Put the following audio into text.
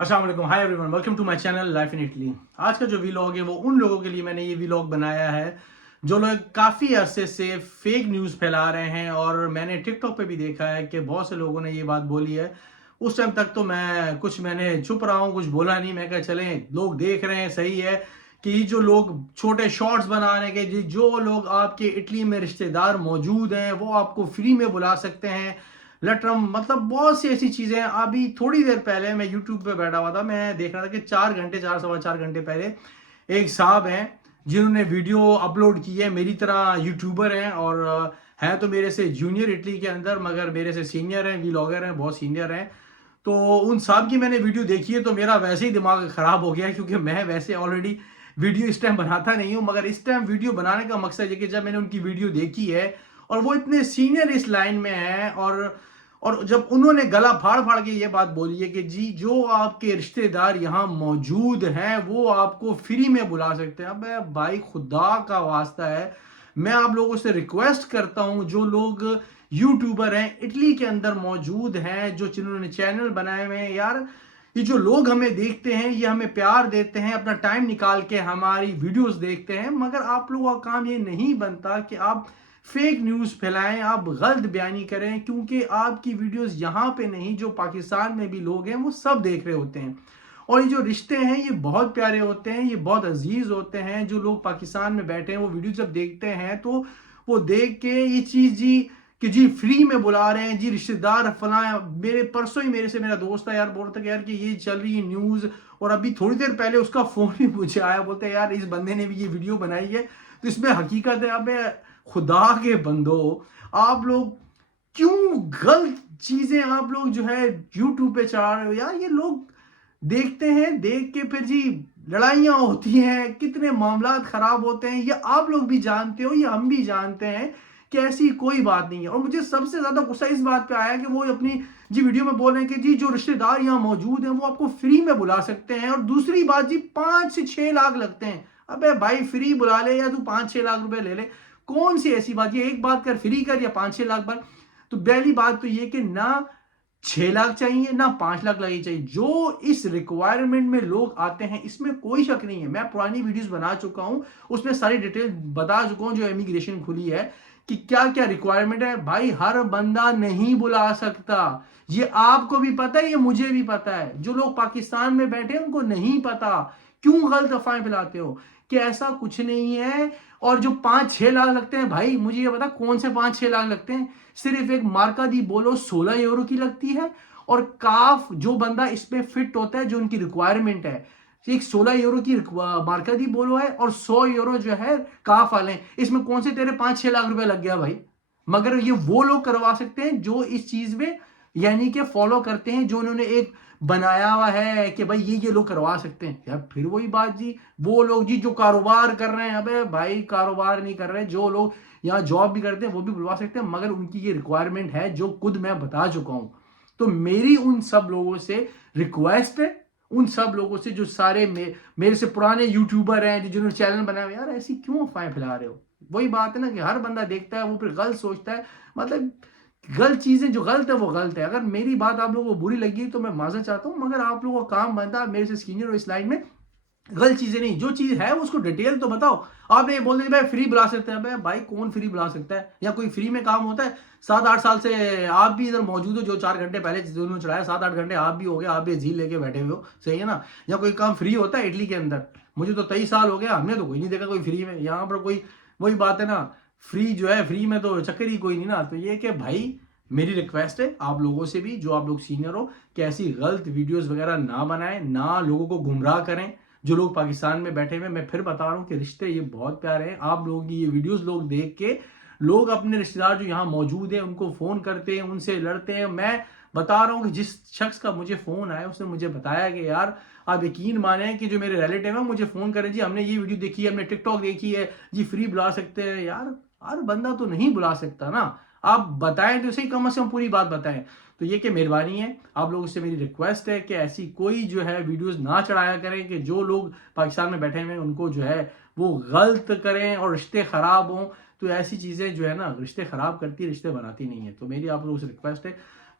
अस्सलाम वालेकुम, hi everyone, welcome to my channel life in Italy. आज का जो व्लॉग है वो उन लोगों के लिए मैंने ये व्लॉग बनाया है जो लोग काफ़ी अरसे से फेक न्यूज़ फैला रहे हैं। और मैंने टिकटॉक पे भी देखा है कि बहुत से लोगों ने ये बात बोली है। उस टाइम तक तो मैंने चुप रहा हूँ, कुछ बोला नहीं। मैं कहा चलें, लोग देख रहे हैं, सही है कि ये जो लोग छोटे शॉर्ट्स बना रहे हैं कि जो लोग आपके इटली में रिश्तेदार मौजूद हैं वो आपको फ्री में बुला सकते हैं। लटरम मतलब बहुत सी ऐसी चीज़ें हैं। अभी थोड़ी देर पहले मैं यूट्यूब पे बैठा हुआ था, मैं देख रहा था कि 4 सवा 4 घंटे पहले एक साहब हैं जिन्होंने वीडियो अपलोड की है। मेरी तरह यूट्यूबर हैं और हैं तो मेरे से जूनियर इटली के अंदर, मगर मेरे से सीनियर हैं, व्लॉगर हैं, बहुत सीनियर हैं। तो उन साहब की मैंने वीडियो देखी है तो मेरा वैसे ही दिमाग ख़राब हो गया है, क्योंकि मैं वैसे ऑलरेडी वीडियो इस टाइम बनाता नहीं हूँ। मगर इस टाइम वीडियो बनाने का मकसद है कि जब मैंने उनकी वीडियो देखी है और वो इतने सीनियर इस लाइन में हैं, और जब उन्होंने गला फाड़ फाड़ के ये बात बोली है कि जी जो आपके रिश्तेदार यहाँ मौजूद हैं वो आपको फ्री में बुला सकते हैं। अबे भाई, खुदा का वास्ता है, मैं आप लोगों से रिक्वेस्ट करता हूँ, जो लोग यूट्यूबर हैं इटली के अंदर मौजूद हैं, जो जिन्होंने चैनल बनाए हुए हैं, यार ये जो लोग हमें देखते हैं, ये हमें प्यार देते हैं, अपना टाइम निकाल के हमारी वीडियोस देखते हैं, मगर आप लोगों का काम ये नहीं बनता कि आप फेक न्यूज़ फैलाएं, आप गलत बयानी करें, क्योंकि आपकी वीडियोस यहाँ पे नहीं, जो पाकिस्तान में भी लोग हैं वो सब देख रहे होते हैं। और ये जो रिश्ते हैं ये बहुत प्यारे होते हैं, ये बहुत अजीज होते हैं। जो लोग पाकिस्तान में बैठे हैं वो वीडियो जब देखते हैं तो वो देख के ये चीज़ जी कि जी फ्री में बुला रहे हैं, जी रिश्तेदार फलां। मेरे परसों ही मेरे से मेरा दोस्त था यार, बोल रहा था कि यार कि ये चल रही है न्यूज़, और अभी थोड़ी देर पहले उसका फ़ोन भी मुझे आया, बोलते हैं यार इस बंदे ने भी ये वीडियो बनाई है। तो इसमें हकीकत है। अबे खुदा के बंदो, आप लोग क्यों गलत चीजें आप लोग जो है यूट्यूब पे चढ़ा रहे हो यार। ये लोग देखते हैं, देख के फिर जी लड़ाइयाँ होती हैं, कितने मामलात खराब होते हैं, ये आप लोग भी जानते हो, ये हम भी जानते हैं कि ऐसी कोई बात नहीं है। और मुझे सबसे ज्यादा गुस्सा इस बात पे आया कि वो अपनी जी वीडियो में बोल रहे हैं कि जी जो रिश्तेदार यहाँ मौजूद हैं वो आपको फ्री में बुला सकते हैं। और दूसरी बात जी 5 से 6 लाख लगते हैं। अबे भाई, फ्री बुला ले या तू 5 6 लाख रुपए ले ले, कौन सी ऐसी बात, ये एक बात कर, फ्री कर या 5 6 लाख पर। तो पहली बात तो ये कि ना 6 लाख चाहिए ना 5 लाख लगी चाहिए। जो इस रिक्वायरमेंट में लोग आते हैं इसमें कोई शक नहीं है। मैं पुरानी वीडियोस बना चुका हूं, उसमें सारी डिटेल बता चुका हूं, जो इमिग्रेशन खुली है कि क्या क्या रिक्वायरमेंट है। भाई हर बंदा नहीं बुला सकता, ये आपको भी पता है, ये मुझे भी पता है। जो लोग पाकिस्तान में बैठे हैं उनको नहीं पता, क्यों गलत अफवाहें फैलाते हो कि ऐसा कुछ नहीं है। और जो 5 6 लाख लगते हैं, भाई मुझे ये पता कौन से 5 6 लाख लगते हैं। सिर्फ एक मार्का दी बोलो 16 यूरो की लगती है, और काफ जो बंदा इसमें फिट होता है, जो उनकी रिक्वायरमेंट है, एक 16 यूरो की मार्का दी बोलो है, और 100 यूरो जो है काफ वाले हैं। इसमें कौन से तेरे 5 6 लाख रुपए लग गया भाई। मगर ये वो लोग करवा सकते हैं जो इस चीज में यानी कि फॉलो करते हैं, जो उन्होंने एक बनाया हुआ है कि भाई ये लोग करवा सकते हैं। यार फिर वही बात जी, वो लोग जी जो कारोबार कर रहे हैं, अबे भाई कारोबार नहीं कर रहे, जो लोग यहाँ जॉब भी करते हैं वो भी बुलवा सकते हैं, मगर उनकी ये रिक्वायरमेंट है जो खुद मैं बता चुका हूं। तो मेरी उन सब लोगों से रिक्वेस्ट है, उन सब लोगों से जो सारे मेरे से पुराने यूट्यूबर हैं, जिन्होंने चैनल बनाए हुए, यार ऐसी क्यों अफवाहें फैला रहे हो। वही बात है ना कि हर बंदा देखता है वो फिर गलत सोचता है। मतलब गलत चीजें जो गलत है वो गलत है। अगर मेरी बात आप लोगों को बुरी लगी तो मैं माजर चाहता हूँ, मगर आप लोगों का काम बनता है मेरे से सीनियर हो इस लाइन में, गलत चीजें नहीं, जो चीज है उसको डिटेल तो बताओ। आपने ये बोल दिया भाई फ्री बुला सकते हैं, भाई कौन फ्री बुला सकता है, या कोई फ्री में काम होता है। 7 8 साल से आप भी इधर मौजूद हो, जो 4 घंटे पहले उन्होंने चढ़ाया, 7 8 घंटे आप भी हो गए, आप भी झील लेके बैठे हुए हो, सही है ना। या कोई काम फ्री होता है इटली के अंदर। मुझे तो 23 साल हो गया, हमने तो कोई नहीं देखा कोई फ्री में यहाँ पर कोई। वही बात है ना, फ्री जो है, फ्री में तो चक्कर ही कोई नहीं ना। तो ये कि भाई मेरी रिक्वेस्ट है आप लोगों से भी, जो आप लोग सीनियर हो, कि ऐसी गलत वीडियोस वगैरह ना बनाएं, ना लोगों को गुमराह करें। जो लोग पाकिस्तान में बैठे हुए, मैं फिर बता रहा हूँ कि रिश्ते ये बहुत प्यारे हैं। आप लोगों की ये वीडियोस लोग देख के लोग अपने रिश्तेदार जो यहाँ मौजूद हैं उनको फ़ोन करते हैं, उनसे लड़ते हैं। मैं बता रहा हूँ कि जिस शख्स का मुझे फ़ोन आया उसने मुझे बताया कि यार आप यकीन माने कि जो मेरे रिलेटिव हैं मुझे फ़ोन करें, जी हमने ये वीडियो देखी है, हमने टिकटॉक देखी है, जी फ्री बुला सकते हैं। यार हर बंदा तो नहीं बुला सकता ना, आप बताएं तो सही, कम से कम पूरी बात बताएं। तो ये कि मेहरबानी है, आप लोगों से मेरी रिक्वेस्ट है कि ऐसी कोई जो है वीडियोस ना चढ़ाया करें कि जो लोग पाकिस्तान में बैठे हुए हैं उनको जो है वो गलत करें और रिश्ते खराब हों। तो ऐसी चीज़ें जो है ना रिश्ते खराब करती है, रिश्ते बनाती नहीं है। तो मेरी आप लोगों से रिक्वेस्ट है,